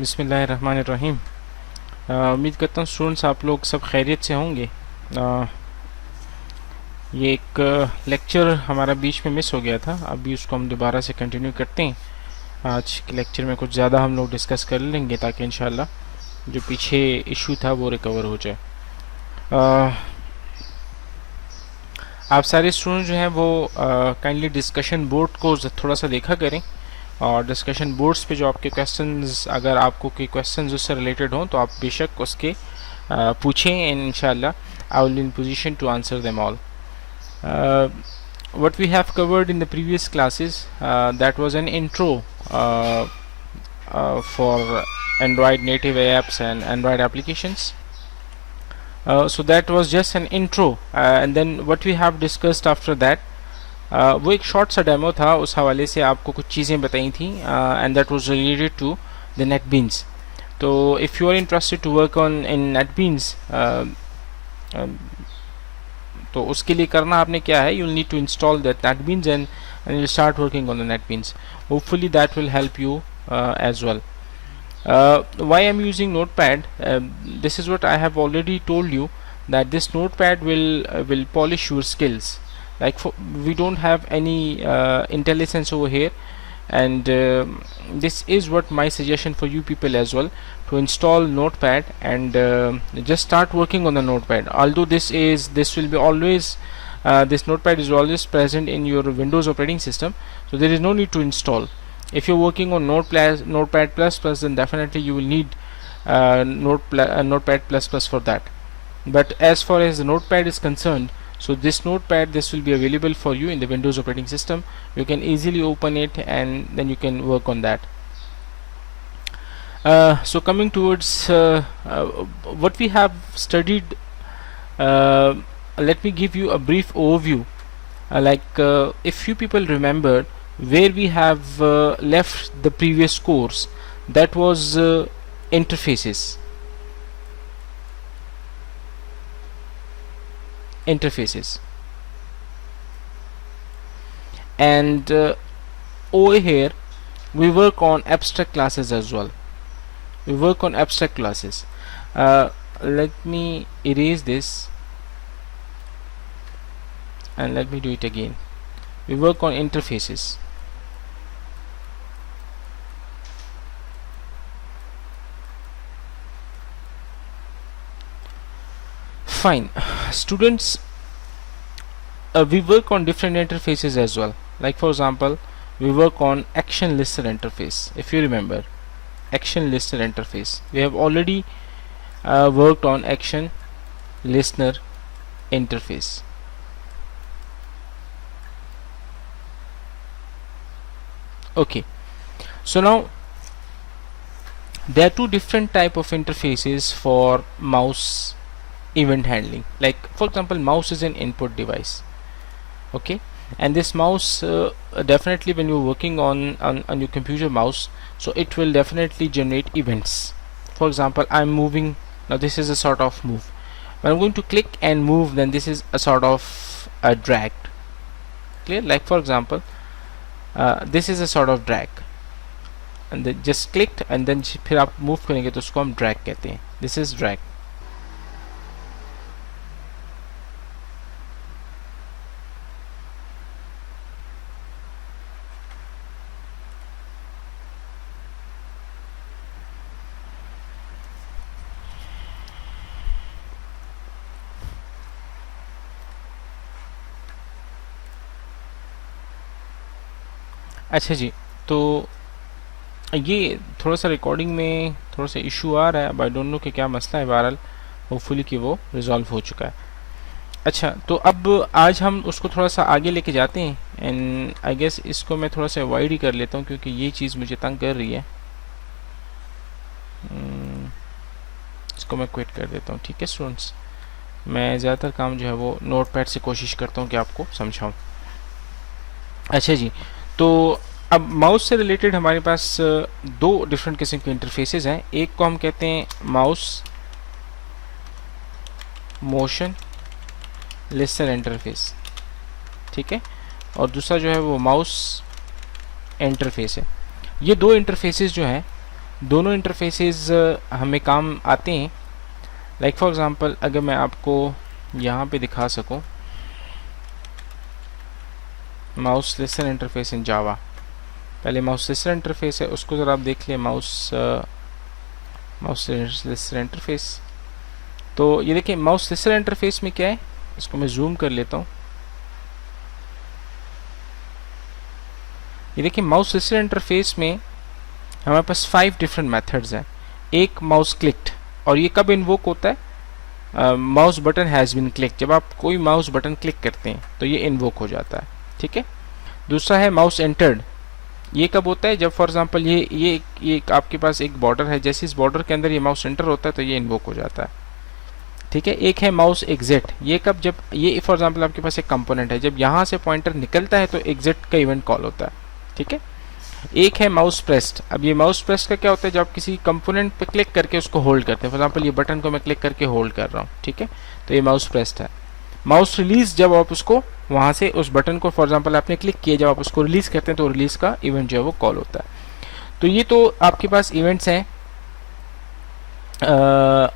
बिस्मिल्लाहिर्रहमानिर्रहीम। उम्मीद करता हूँ स्टूडेंट्स आप लोग सब खैरियत से होंगे। ये एक लेक्चर हमारा बीच में मिस हो गया था, अभी उसको हम दोबारा से कंटिन्यू करते हैं। आज के लेक्चर में कुछ ज़्यादा हम लोग डिस्कस कर लेंगे ताकि इंशाल्लाह जो पीछे इशू था वो रिकवर हो जाए। आप सारे स्टूडेंट जो हैं वो काइंडली डिस्कशन बोर्ड को थोड़ा सा देखा करें, और डिस्कशन बोर्ड्स पे जो आपके क्वेश्चंस, अगर आपको कोई क्वेश्चंस उससे रिलेटेड हों तो आप बेशक उसके पूछें, एंड इंशाल्लाह I will be in position to answer them all. What we have covered in the previous classes, that was an intro for Android native apps and Android applications. So that was just an intro, and then what we have discussed after that, वो एक short सा demo था, उस हवाले से आपको कुछ चीज़ें बताई थी, and that was related to the NetBeans. तो if you are interested to work on in NetBeans, तो उसके लिए करना आपने क्या है, you will need to install that NetBeans and you start working on the NetBeans. Hopefully that will help you as well. Why I'm using Notepad? This is what I have already told you, that this Notepad will polish your skills. Like we don't have any IntelliSense over here, and this is what my suggestion for you people as well, to install Notepad and just start working on the Notepad. Although this will be always this Notepad is always present in your Windows operating system, so there is no need to install. If you're working on Notepad plus, then definitely you will need Notepad plus for that. But as far as the Notepad is concerned, so this Notepad, this will be available for you in the Windows operating system. You can easily open it and then you can work on that. So coming towards what we have studied, let me give you a brief overview. If you people remember where we have left the previous course, that was interfaces. And over here we work on abstract classes as well. Let me erase this and let me do it again. We work on interfaces. Fine. Students, we work on different interfaces as well. Like for example, we work on action listener interface. If you remember, action listener interface, we have already worked on action listener interface. Okay, so now there are two different type of interfaces for mouse event handling. Like for example, mouse is an input device, okay, and this mouse definitely when you're working on your computer mouse, so it will definitely generate events. For example, I'm moving, now this is a sort of move. When I'm going to click and move, then this is a sort of a drag. Clear? Like for example, this is a sort of drag, and then just clicked and then फिर आप move करेंगे तो उसको हम drag कहते हैं. This is drag. अच्छा जी, तो ये थोड़ा सा रिकॉर्डिंग में थोड़ा सा इशू आ रहा है. अब आई डोंट नो कि क्या मसला है. बहरहाल होपफुली कि वो रिजॉल्व हो चुका है. अच्छा, तो अब आज हम उसको थोड़ा सा आगे लेके जाते हैं, एंड आई गेस इसको मैं थोड़ा सा अवॉइड ही कर लेता हूँ क्योंकि ये चीज़ मुझे तंग कर रही है. इसको मैं क्विट कर देता हूँ. ठीक है स्टूडेंट्स, मैं ज़्यादातर काम जो है वो नोटपैड से कोशिश करता हूँ कि आपको समझाऊँ. अच्छा जी, तो अब माउस से रिलेटेड हमारे पास दो डिफरेंट किस्म के इंटरफेसेस हैं. एक को हम कहते हैं माउस मोशन लिस्टर इंटरफेस, ठीक है, और दूसरा जो है वो माउस इंटरफेस है. ये दो इंटरफेसेस जो हैं दोनों इंटरफेसेस हमें काम आते हैं। लाइक फॉर एग्जांपल अगर मैं आपको यहाँ पे दिखा सकूँ, माउस लिस्टर इंटरफेस इन जावा, पहले माउस लिस्टर इंटरफेस है उसको ज़रा आप देख लें। माउस लिस्टर इंटरफेस, तो ये देखिए माउस लिस्टर इंटरफेस में क्या है, इसको मैं जूम कर लेता हूँ। ये देखिए माउस लिस्टर इंटरफेस में हमारे पास 5 डिफरेंट मेथड्स हैं। एक माउस क्लिक्ड, और ये कब इन्वोक होता है, mouse button has been click, जब आप कोई माउस बटन क्लिक करते हैं तो ये इन्वोक हो जाता है, ठीक है। दूसरा है माउस एंटर्ड, ये कब होता है, जब फॉर एग्जांपल ये आपके पास एक बॉर्डर है, जैसे इस बॉर्डर के अंदर ये माउस एंटर होता है तो ये इन्वोक हो जाता है, ठीक है। एक है माउस एग्जिट, ये कब, जब ये फॉर एग्जांपल आपके पास एक कंपोनेंट है, जब यहाँ से पॉइंटर निकलता है तो एग्जिट का इवेंट कॉल होता है, ठीक है। एक है माउस प्रेस्ड, अब ये माउस प्रेस्ड का क्या होता है, जब आप किसी कंपोनेंट पे क्लिक करके उसको होल्ड करते हैं, फॉर एग्जांपल ये बटन को मैं क्लिक करके होल्ड कर रहा हूँ, ठीक है, तो ये माउस प्रेस्ड है। माउस रिलीज, जब आप उसको वहाँ से उस बटन को फॉर एग्जांपल आपने क्लिक किया, जब आप उसको रिलीज करते हैं तो रिलीज का इवेंट जो है वो कॉल होता है। तो ये तो आपके पास इवेंट्स हैं,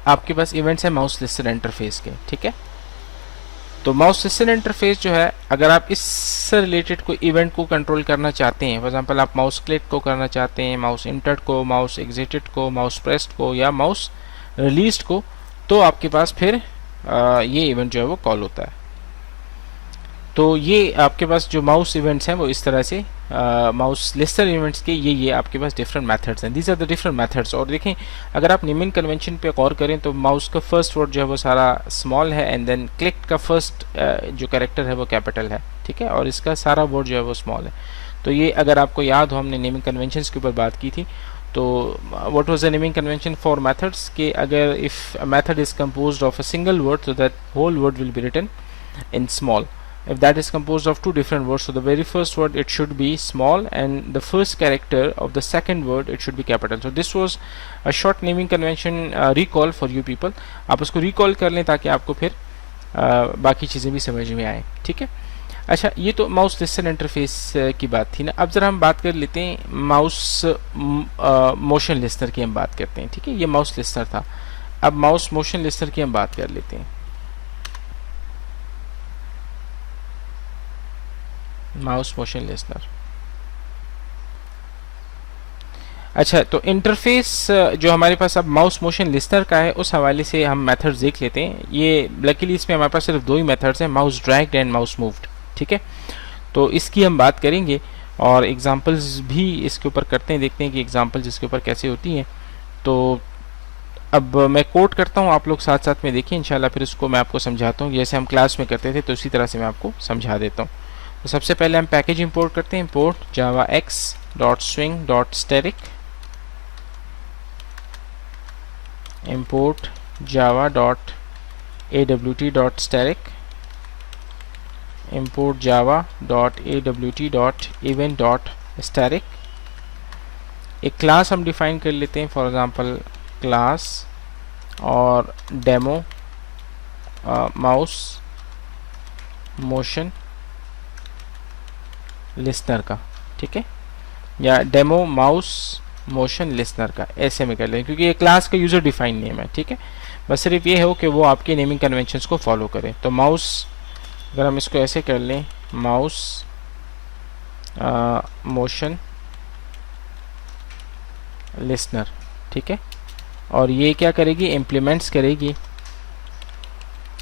आपके पास इवेंट्स हैं माउस लिस्टर इंटरफेस के, ठीक है। तो माउस लिस्टर इंटरफेस जो है, अगर आप इससे रिलेटेड कोई इवेंट को कंट्रोल करना चाहते हैं, फॉर एग्जांपल आप माउस क्लिक को करना चाहते हैं, माउस इंटर्ड को, माउस एग्जिटेड को, माउस प्रेस्ड को या माउस रिलीज्ड को, तो आपके पास फिर ये इवेंट जो है वो कॉल होता है। तो ये आपके पास जो माउस इवेंट्स हैं वो इस तरह से माउस लिस्टर इवेंट्स के ये आपके पास डिफरेंट मेथड्स हैं, these are the different methods. और देखें अगर आप नेमिंग कन्वेंशन पे गौर करें तो माउस का फर्स्ट वर्ड जो है वो सारा स्मॉल है, एंड देन क्लिक का फर्स्ट जो कैरेक्टर है वो कैपिटल है, ठीक है, और इसका सारा वर्ड जो है वो स्मॉल है। तो ये अगर आपको याद हो, हमने नेमिंग कन्वेंशंस के ऊपर बात की थी, तो what was the naming convention for methods के, अगर if a method is composed of a single word so that whole word will be written in small. If that is composed of two different words, so the very first word it should be small and the first character of the second word it should be capital. So this was a short naming convention recall for you people. आप उसको recall कर लें ताकि आपको फिर बाकी चीज़ें भी समझ में आए, ठीक है। अच्छा, ये तो माउस लिस्टर इंटरफेस की बात थी ना। अब ज़रा हम बात कर लेते हैं माउस मोशन लिस्टर की, हम बात करते हैं, ठीक है। ये माउस लिस्टर था, अब माउस मोशन लिस्टर की हम बात कर लेते हैं। माउस मोशन लिस्टर, अच्छा, तो इंटरफेस जो हमारे पास अब माउस मोशन लिस्टर का है उस हवाले से हम मेथड्स देख लेते हैं। ये लकीली इसमें हमारे पास सिर्फ दो ही मेथड्स हैं, mouse dragged and mouse moved, ठीक है। तो इसकी हम बात करेंगे और एग्जांपल्स भी इसके ऊपर करते हैं, देखते हैं कि एग्जांपल्स इसके ऊपर कैसे होती हैं। तो अब मैं कोड करता हूँ, आप लोग साथ साथ में देखिए, इंशाल्लाह फिर उसको मैं आपको समझाता हूँ। जैसे हम क्लास में करते थे तो उसी तरह से मैं आपको समझा देता हूँ। तो सबसे पहले हम पैकेज इंपोर्ट करते हैं, import Java x dot swing dot asterisk, import Java dot awt dot asterisk, import Java dot awt dot event dot asterisk. एक क्लास हम डिफाइन कर लेते हैं, फॉर एग्जांपल क्लास और डेमो माउस मोशन लिस्नर का, ठीक है, या डेमो माउस मोशन लिस्नर का, ऐसे में कर लें क्योंकि ये क्लास का यूज़र डिफाइन नेम है, ठीक है। बस सिर्फ ये हो कि वो आपके नेमिंग कन्वेंशंस को फॉलो करे। तो माउस, अगर हम इसको ऐसे कर लें, माउस मोशन लिस्नर, ठीक है, और ये क्या करेगी, इम्प्लीमेंट्स करेगी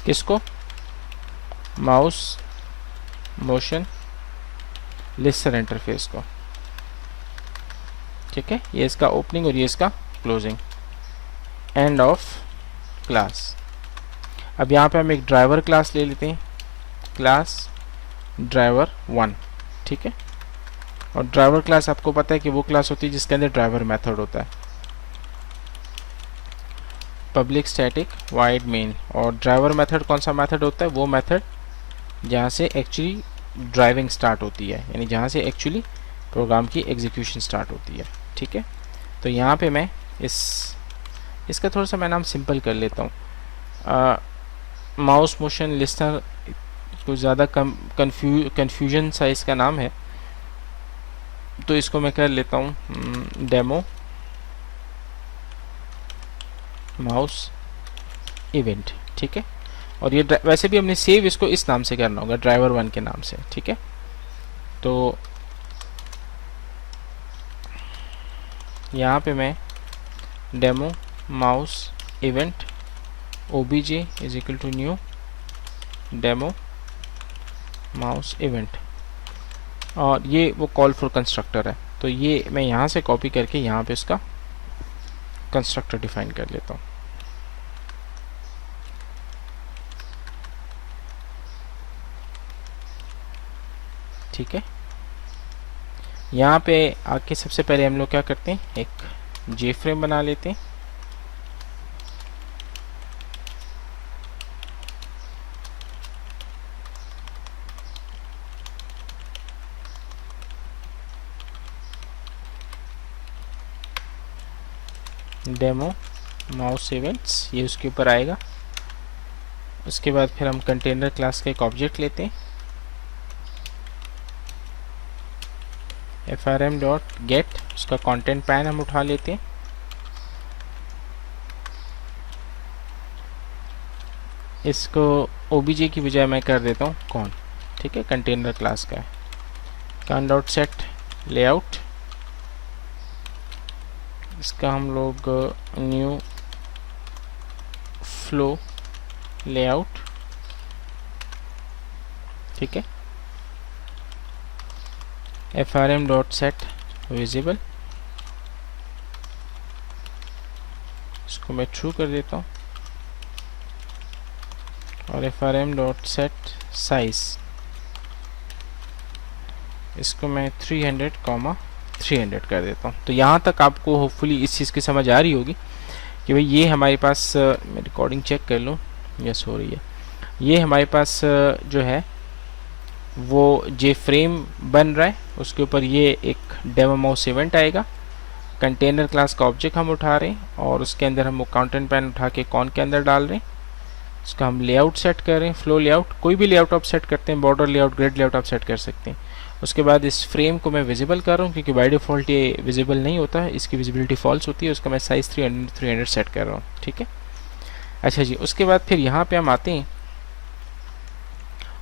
किसको, माउस मोशन लिस्टर इंटरफेस को, ठीक है। ये इसका ओपनिंग और ये इसका क्लोजिंग, एंड ऑफ क्लास। अब यहाँ पे हम एक ड्राइवर क्लास ले लेते हैं, क्लास ड्राइवर 1, ठीक है। और ड्राइवर क्लास आपको पता है कि वो क्लास होती है जिसके अंदर ड्राइवर मेथड होता है, पब्लिक स्टैटिक वाइड मेन। और ड्राइवर मेथड कौन सा मेथड होता है, वो मेथड जहाँ से एक्चुअली ड्राइविंग स्टार्ट होती है, यानी जहाँ से एक्चुअली प्रोग्राम की एग्जीक्यूशन स्टार्ट होती है, ठीक है। तो यहाँ पे मैं इसका थोड़ा सा मैं नाम सिंपल कर लेता हूँ, माउस मोशन लिस्टर, कुछ ज़्यादा कन्फ्यूजन सा इसका नाम है, तो इसको मैं कर लेता हूँ डेमो माउस इवेंट, ठीक है। और ये वैसे भी हमने सेव इसको इस नाम से करना होगा, driver1 के नाम से, ठीक है। तो यहाँ पे मैं demo mouse event obj is equal to new demo mouse event, और ये वो कॉल फॉर कंस्ट्रक्टर है, तो ये मैं यहाँ से कॉपी करके यहाँ पे इसका कंस्ट्रक्टर डिफाइन कर लेता हूँ। ठीक है, यहाँ पे आके सबसे पहले हम लोग क्या करते हैं, एक जे फ्रेम बना लेते हैं। डेमो माउस इवेंट्स, ये उसके ऊपर आएगा। उसके बाद फिर हम कंटेनर क्लास का एक ऑब्जेक्ट लेते हैं, frm डॉट गेट, उसका कंटेंट पैन हम उठा लेते हैं। इसको obj की बजाय मैं कर देता हूँ कौन, ठीक है, कंटेनर क्लास का है। कॉन डॉट सेट लेआउट, इसका हम लोग न्यू फ्लो लेआउट, ठीक है। frm डॉट सेट विजिबल, इसको मैं ट्रू कर देता हूँ। और frm डॉट सेट साइज, इसको मैं 300, 300 कर देता हूँ। तो यहाँ तक आपको होपफुली इस चीज़ की समझ आ रही होगी कि भाई ये हमारे पास, मैं रिकॉर्डिंग चेक कर लूँ, यस हो रही है। ये हमारे पास जो है वो जे फ्रेम बन रहा है, उसके ऊपर ये एक डेमो माउस इवेंट आएगा। कंटेनर क्लास का ऑब्जेक्ट हम उठा रहे हैं और उसके अंदर हम वो कंटेंट पैन उठा के कौन के अंदर डाल रहे हैं। उसका हम लेआउट सेट कर रहे हैं, फ्लो लेआउट, कोई भी लेआउट आप सेट करते हैं, बॉर्डर लेआउट, ग्रिड लेआउट आप सेट कर सकते हैं। उसके बाद इस फ्रेम को मैं विजिबल कर रहा हूँ, क्योंकि बाय डिफ़ॉल्ट ये विजिबल नहीं होता है, इसकी विजिबिलिटी फॉल्स होती है। उसका मैं साइज़ 300 सेट कर रहा हूँ, ठीक है। अच्छा जी, उसके बाद फिर यहाँ पे हम आते हैं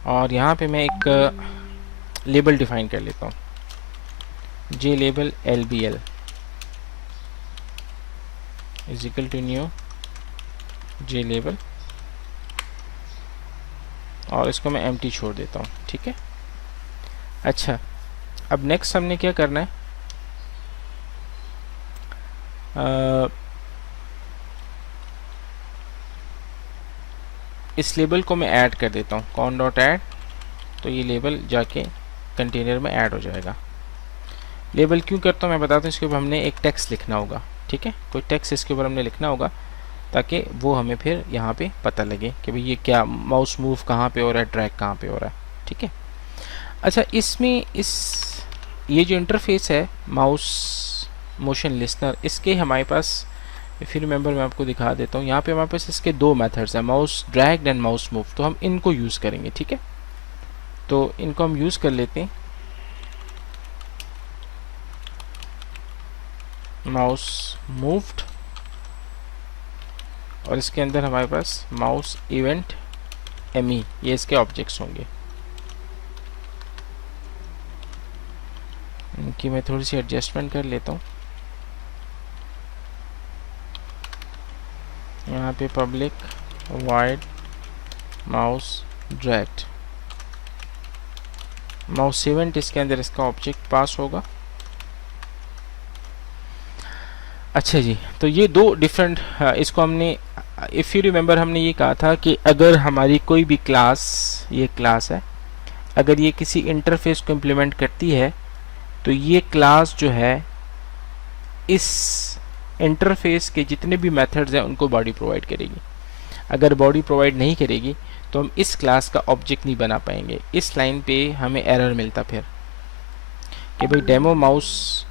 और यहाँ पे मैं एक लेबल डिफाइन कर लेता हूँ, J label LBL is equal to new J label, और इसको मैं एम्प्टी छोड़ देता हूँ, ठीक है। अच्छा, अब नेक्स्ट हमने क्या करना है, इस लेबल को मैं ऐड कर देता हूँ, कॉन डॉट ऐड, तो ये लेबल जाके कंटेनर में ऐड हो जाएगा। लेबल क्यों करता हूँ मैं बताता हूँ, इसके ऊपर हमने एक टेक्स्ट लिखना होगा, ठीक है, कोई टेक्स्ट इसके ऊपर हमने लिखना होगा, ताकि वो हमें फिर यहाँ पे पता लगे कि भाई ये क्या, माउस मूव कहाँ पे हो रहा है, ड्रैग कहाँ पे हो रहा है, ठीक है। अच्छा, इसमें ये जो इंटरफेस है माउस मोशन लिस्नर, इसके हमारे पास, इफ़ यू रिमेंबर, मैं आपको दिखा देता हूँ। यहाँ पे हमारे पास इसके दो मेथड्स हैं, mouse drag and mouse move, तो हम इनको यूज़ करेंगे, ठीक है। तो इनको हम यूज़ कर लेते हैं, माउस मूव्ड, और इसके अंदर हमारे पास माउस इवेंट ME, ये इसके ऑब्जेक्ट्स होंगे। इनकी मैं थोड़ी सी एडजस्टमेंट कर लेता हूँ। यहाँ पे public wide mouse dragged, mouse event, इसके अंदर इसका ऑब्जेक्ट पास होगा। अच्छा जी, तो ये दो डिफरेंट, इसको हमने, इफ़ यू रिमेंबर, हमने ये कहा था कि अगर हमारी कोई भी क्लास, ये क्लास है, अगर ये किसी इंटरफेस को इम्प्लीमेंट करती है, तो ये क्लास जो है इस इंटरफेस के जितने भी मेथड्स हैं उनको बॉडी प्रोवाइड करेगी। अगर बॉडी प्रोवाइड नहीं करेगी तो हम इस क्लास का ऑब्जेक्ट नहीं बना पाएंगे। इस लाइन पे हमें एरर मिलता फिर कि भाई डेमो माउस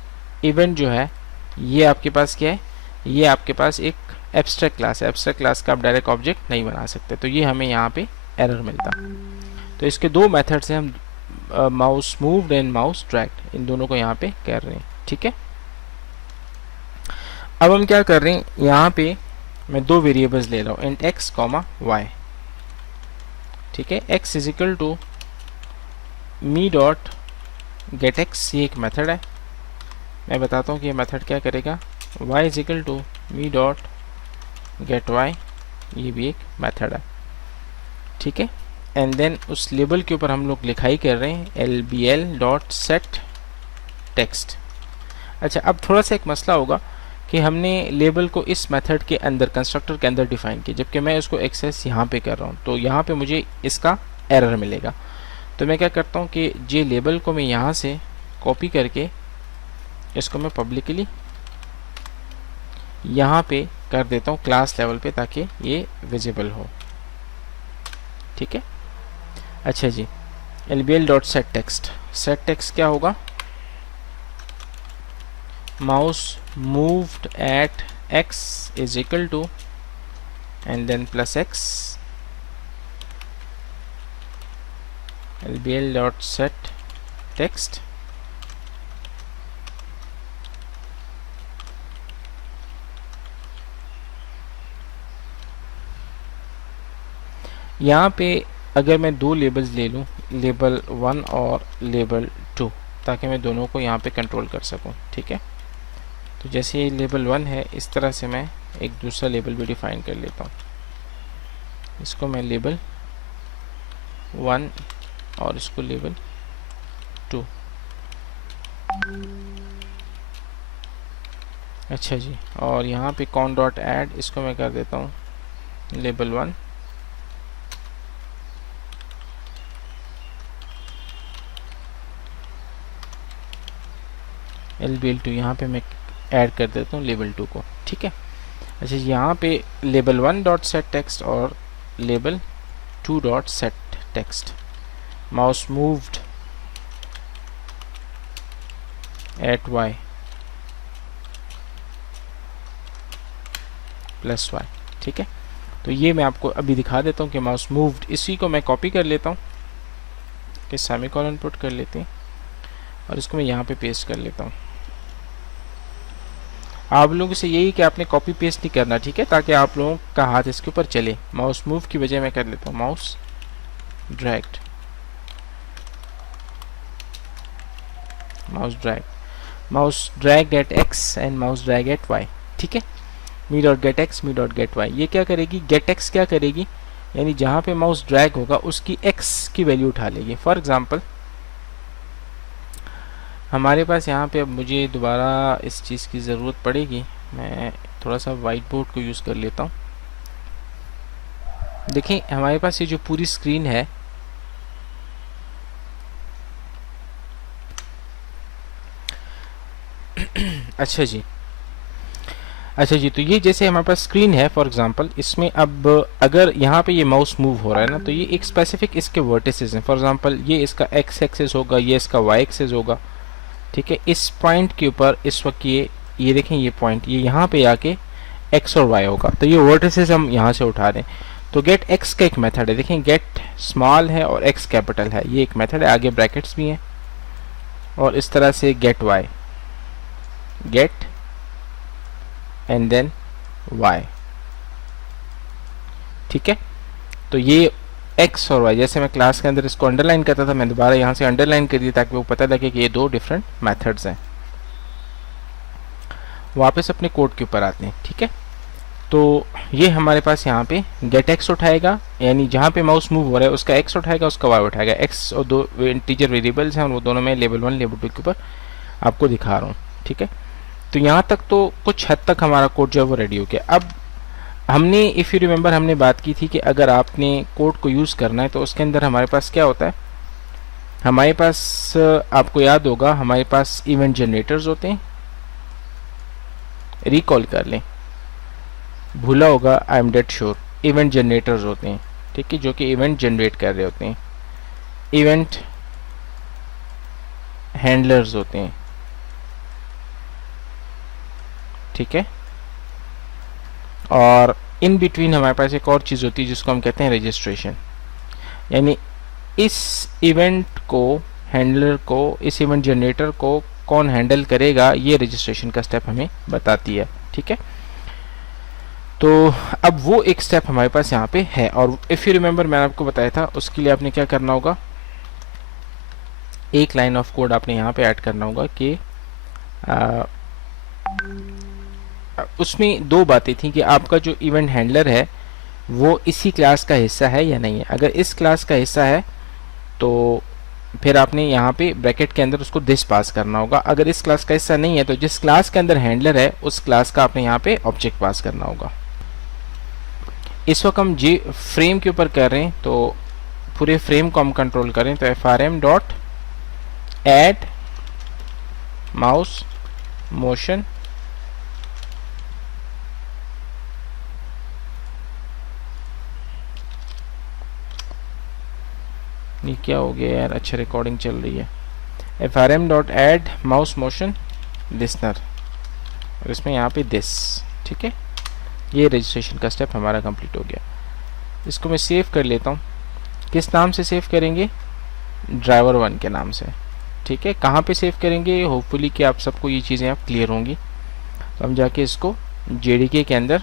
इवेंट जो है ये आपके पास क्या है, ये आपके पास एक एब्स्ट्रैक्ट क्लास है, एब्स्ट्रैक्ट क्लास का आप डायरेक्ट ऑब्जेक्ट नहीं बना सकते, तो ये हमें यहाँ पे एरर मिलता। तो इसके दो मेथड्स हैं, हम mouse moved and mouse dragged, इन दोनों को यहाँ पे कर रहे हैं, ठीक है। अब हम क्या कर रहे हैं, यहाँ पे मैं दो वेरिएबल्स ले रहा हूँ, इंट एक्स कॉमा वाई, ठीक है। X is equal to me dot get x, ये एक मेथड है, मैं बताता हूँ कि ये मेथड क्या करेगा। y is equal to me dot get y, ये भी एक मेथड है, ठीक है। एंड देन उस लेबल के ऊपर हम लोग लिखाई कर रहे हैं l b l dot set text. अच्छा, अब थोड़ा सा एक मसला होगा कि हमने लेबल को इस मेथड के अंदर, कंस्ट्रक्टर के अंदर डिफाइन किया, जबकि मैं इसको एक्सेस यहाँ पे कर रहा हूँ, तो यहाँ पे मुझे इसका एरर मिलेगा। तो मैं क्या करता हूँ कि जे लेबल को मैं यहाँ से कॉपी करके इसको मैं पब्लिकली यहाँ पे कर देता हूँ क्लास लेवल पे, ताकि ये विजिबल हो, ठीक है। अच्छा जी, lbl dot set text, set text क्या होगा, mouse moved at x is equal to and then plus x, lbl dot set text. यहाँ पे अगर मैं दो लेबल्स ले लूँ, लेबल 1 और लेबल 2, ताकि मैं दोनों को यहाँ पे कंट्रोल कर सकूँ, ठीक है। तो जैसे ये लेबल 1 है, इस तरह से मैं एक दूसरा लेबल भी डिफाइन कर लेता हूँ, इसको मैं लेबल 1 और इसको लेबल 2। अच्छा जी, और यहाँ पे कॉन डॉट ऐड, इसको मैं कर देता हूँ लेबल 1 lbl2, यहाँ पे मैं ऐड कर देता हूँ लेबल 2 को, ठीक है। अच्छा, यहाँ पे लेबल 1 डॉट सेट टेक्स्ट और label 2 dot set text, mouse moved at y plus y, ठीक है। तो ये मैं आपको अभी दिखा देता हूँ कि माउस मूव्ड, इसी को मैं कॉपी कर लेता हूँ, कि सेमीकोलन पुट कर लेते हैं और इसको मैं यहाँ पे पेस्ट कर लेता हूँ। आप लोगों से यही कि आपने कॉपी पेस्ट नहीं करना, ठीक है, ताकि आप लोगों का हाथ इसके ऊपर चले। माउस मूव की बजाय मैं कर लेता हूँ mouse dragged, mouse drag at x and mouse drag at y, ठीक है। Me dot get x, me dot get y, ये क्या करेगी, गेट एक्स क्या करेगी, यानी जहाँ पे माउस ड्रैग होगा उसकी एक्स की वैल्यू उठा लेगी। फॉर एग्जांपल हमारे पास यहाँ पे, अब मुझे दोबारा इस चीज़ की ज़रूरत पड़ेगी, मैं थोड़ा सा वाइट बोर्ड को यूज़ कर लेता हूँ। देखें, हमारे पास ये जो पूरी स्क्रीन है, अच्छा जी, तो ये जैसे हमारे पास स्क्रीन है फॉर एग्जांपल, इसमें अब अगर यहाँ पे ये माउस मूव हो रहा है ना, तो ये एक स्पेसिफिक इसके वर्टिसेस हैं। फॉर एग्जांपल ये इसका एक्स एक्सेस होगा, ये इसका वाई एक्सेस होगा, ठीक है। इस पॉइंट के ऊपर इस वक्त ये देखें, ये पॉइंट ये यहाँ पे आके एक्स और वाई होगा, तो ये वर्टिसेस हम यहाँ से उठा रहे हैं। तो गेट एक्स का एक मेथड है, देखें गेट स्मॉल है और एक्स कैपिटल है, ये एक मेथड है, आगे ब्रैकेट्स भी हैं। और इस तरह से get Y, get and then y, ठीक है। तो ये x और y, जैसे मैं क्लास के अंदर इसको अंडरलाइन करता था, मैं दोबारा यहाँ से अंडरलाइन कर दिया ताकि वो पता लगे कि ये दो डिफरेंट मेथड्स हैं। वापस अपने कोड के ऊपर आते हैं, ठीक है। तो ये हमारे पास यहाँ पे गेट x उठाएगा, यानी जहाँ पे माउस मूव हो रहा है उसका x उठाएगा, उसका y उठाएगा। x और दो इंटीजर वेरिएबल्स हैं और वो दोनों मैं लेवल 1 लेवल 2 के ऊपर आपको दिखा रहा हूँ, ठीक है। तो यहाँ तक तो कुछ हद तक हमारा कोड जो है वो रेडी हो गया। अब हमने, इफ़ यू रिमेंबर, हमने बात की थी कि अगर आपने कोड को यूज़ करना है तो उसके अंदर हमारे पास क्या होता है, हमारे पास आपको याद होगा हमारे पास इवेंट जनरेटर्स होते हैं। रिकॉल कर लें, भूला होगा, I am that sure, event generators होते हैं, ठीक है, जो कि इवेंट जनरेट कर रहे होते हैं। इवेंट हैंडलर्स होते हैं, ठीक है। और इन बिटवीन हमारे पास एक और चीज़ होती है जिसको हम कहते हैं रजिस्ट्रेशन, यानी इस इवेंट को, हैंडलर को, इस इवेंट जनरेटर को कौन हैंडल करेगा, ये रजिस्ट्रेशन का स्टेप हमें बताती है, ठीक है। तो अब वो एक स्टेप हमारे पास यहाँ पे है, और इफ़ यू रिमेंबर मैंने आपको बताया था उसके लिए आपने क्या करना होगा, एक लाइन ऑफ कोड आपने यहाँ पे ऐड करना होगा कि उसमें दो बातें थी कि आपका जो इवेंट हैंडलर है वो इसी क्लास का हिस्सा है या नहीं है। अगर इस क्लास का हिस्सा है तो फिर आपने यहाँ पे ब्रैकेट के अंदर उसको दिस पास करना होगा। अगर इस क्लास का हिस्सा नहीं है तो जिस क्लास के अंदर हैंडलर है उस क्लास का आपने यहाँ पे ऑब्जेक्ट पास करना होगा। इस वक्त हम जी फ्रेम के ऊपर कर रहे हैं, तो पूरे फ्रेम को हम कंट्रोल करें तो frm dot add mouse motion ये क्या हो गया यार, अच्छा रिकॉर्डिंग चल रही है। frm dot add mouse motion listener, और इसमें यहाँ पे दिस, ठीक है। ये रजिस्ट्रेशन का स्टेप हमारा कंप्लीट हो गया। इसको मैं सेव कर लेता हूँ। किस नाम से सेव करेंगे, ड्राइवर1 के नाम से, ठीक है। कहाँ पे सेव करेंगे, होपफुली कि आप सबको ये चीज़ें आप क्लियर होंगी। तो हम जाके इसको JDK के अंदर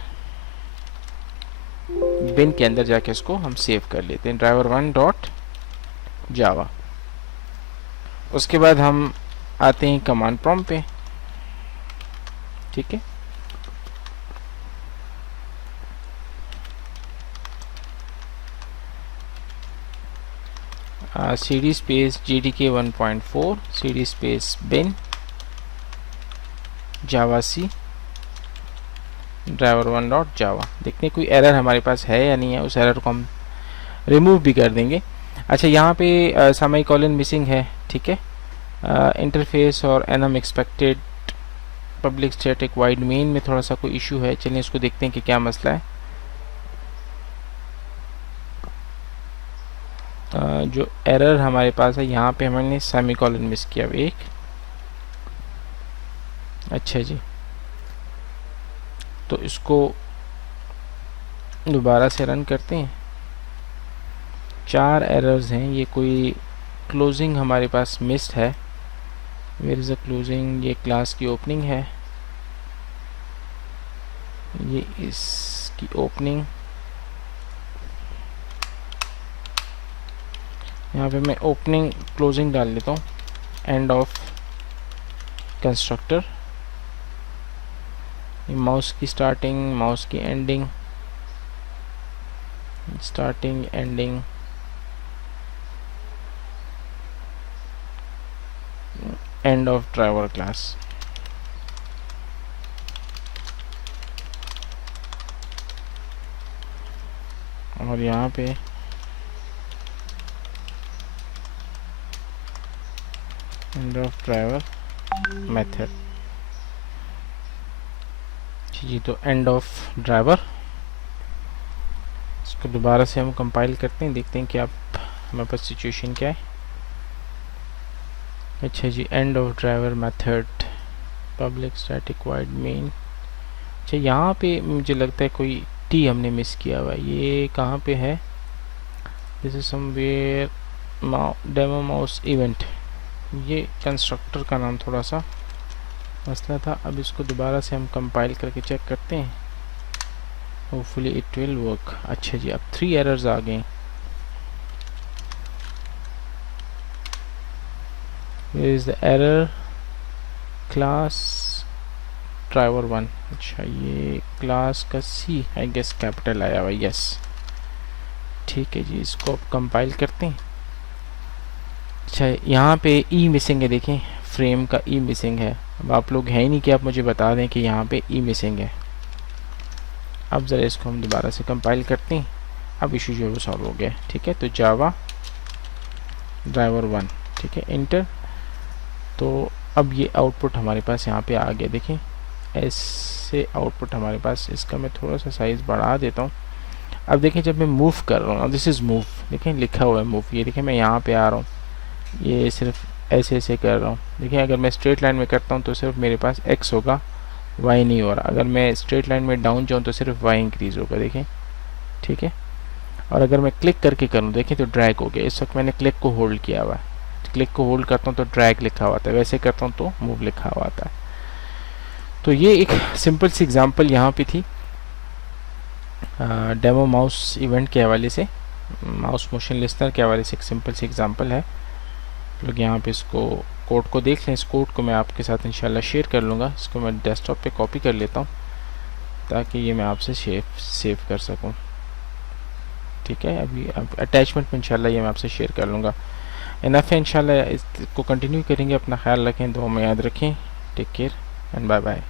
बिन के अंदर जाके इसको हम सेव कर लेते हैं, ड्राइवर1 डॉट जावा। उसके बाद हम आते हैं कमांड प्रॉम्प्ट पे, ठीक है। cd space JDK 1.4 cd space bin जावा सी ड्राइवर1 डॉट जावा। देखते हैं कोई एरर हमारे पास है या नहीं है, उस एरर को हम रिमूव भी कर देंगे। अच्छा, यहाँ पे सेमीकोलन मिसिंग है, ठीक है। इंटरफेस और annum expected public static void main में थोड़ा सा कोई इशू है। चलिए इसको देखते हैं कि क्या मसला है। जो एरर हमारे पास है यहाँ पे हमने सेमीकोलन मिस किया एक, अच्छा जी। तो इसको दोबारा से रन करते हैं। 4 एरर्स हैं, ये कोई क्लोजिंग हमारे पास मिस्ड है। वेयर इज़ अ क्लोजिंग, ये क्लास की ओपनिंग है, ये इसकी ओपनिंग। यहाँ पे मैं ओपनिंग क्लोजिंग डाल लेता हूँ, एंड ऑफ कंस्ट्रक्टर। माउस की स्टार्टिंग, माउस की ending, starting ending, and of driver class. और यहाँ पे एंड ऑफ ड्राइवर मेथड जी। तो एंड ऑफ ड्राइवर, इसको दोबारा से हम कंपाइल करते हैं, देखते हैं कि आप हमारे पास सिचुएशन क्या है। अच्छा जी, and of driver method public static void main. अच्छा, यहाँ पे मुझे लगता है कोई टी हमने मिस किया हुआ है। ये कहाँ पे है, this is somewhere demo mouse event. ये कंस्ट्रक्टर का नाम थोड़ा सा मसला था। अब इसको दोबारा से हम कंपाइल करके चेक करते हैं, होपफुली इट विल वर्क। अच्छा जी, अब 3 एरर्स आ गए। Here is the error class driver1। अच्छा, ये क्लास का C आई गेस कैपिटल आया हुआ, यस ठीक है जी। इसको अब कंपाइल करते हैं। अच्छा, यहाँ पे E मिसिंग है, देखें फ्रेम का E मिसिंग है। अब आप लोग हैं ही नहीं कि आप मुझे बता दें कि यहाँ पे E मिसिंग है। अब ज़रा इसको हम दोबारा से कंपाइल करते हैं। अब इशू जो है वो सॉल्व हो गया, ठीक है। तो जावा ड्राइवर1, ठीक है, इंटर। तो अब ये आउटपुट हमारे पास यहाँ पे आ गया, देखें ऐसे आउटपुट हमारे पास। इसका मैं थोड़ा सा साइज़ बढ़ा देता हूँ। अब देखें जब मैं मूव कर रहा हूँ, दिस इज़ मूव, देखें लिखा हुआ है मूव। ये देखें मैं यहाँ पे आ रहा हूँ, ये सिर्फ ऐसे ऐसे कर रहा हूँ। देखिए अगर मैं स्ट्रेट लाइन में करता हूँ तो सिर्फ मेरे पास x होगा, y नहीं हो रहा। अगर मैं स्ट्रेट लाइन में डाउन जाऊँ तो सिर्फ y इंक्रीज़ होगा, देखें ठीक है। और अगर मैं क्लिक करके करूँ, देखें तो ड्रैग हो गया। इस वक्त मैंने क्लिक को होल्ड किया हुआ है, क्लिक को होल्ड करता हूँ तो ड्रैग लिखा हुआ आता है, वैसे करता हूँ तो मूव लिखा हुआ आता है। तो ये एक सिंपल सी एग्जांपल यहाँ पे थी डेमो माउस इवेंट के हवाले से, माउस मोशन लिस्नर के हवाले से एक सिंपल सी एग्जांपल है। लोग यहाँ पे इसको कोड को देख लें। इस कोड को मैं आपके साथ इंशाल्लाह शेयर कर लूँगा। इसको मैं डेस्कटॉप पे कॉपी कर लेता हूँ ताकि ये मैं आपसे सेव कर सकूँ। ठीक है, अभी अब अटैचमेंट में इंशाल्लाह ये मैं आपसे शेयर कर लूँगा। इनफ है, इंशाल्लाह इसको कंटिन्यू करेंगे। अपना ख्याल रखें, दुआ में याद रखें। Take care and bye bye.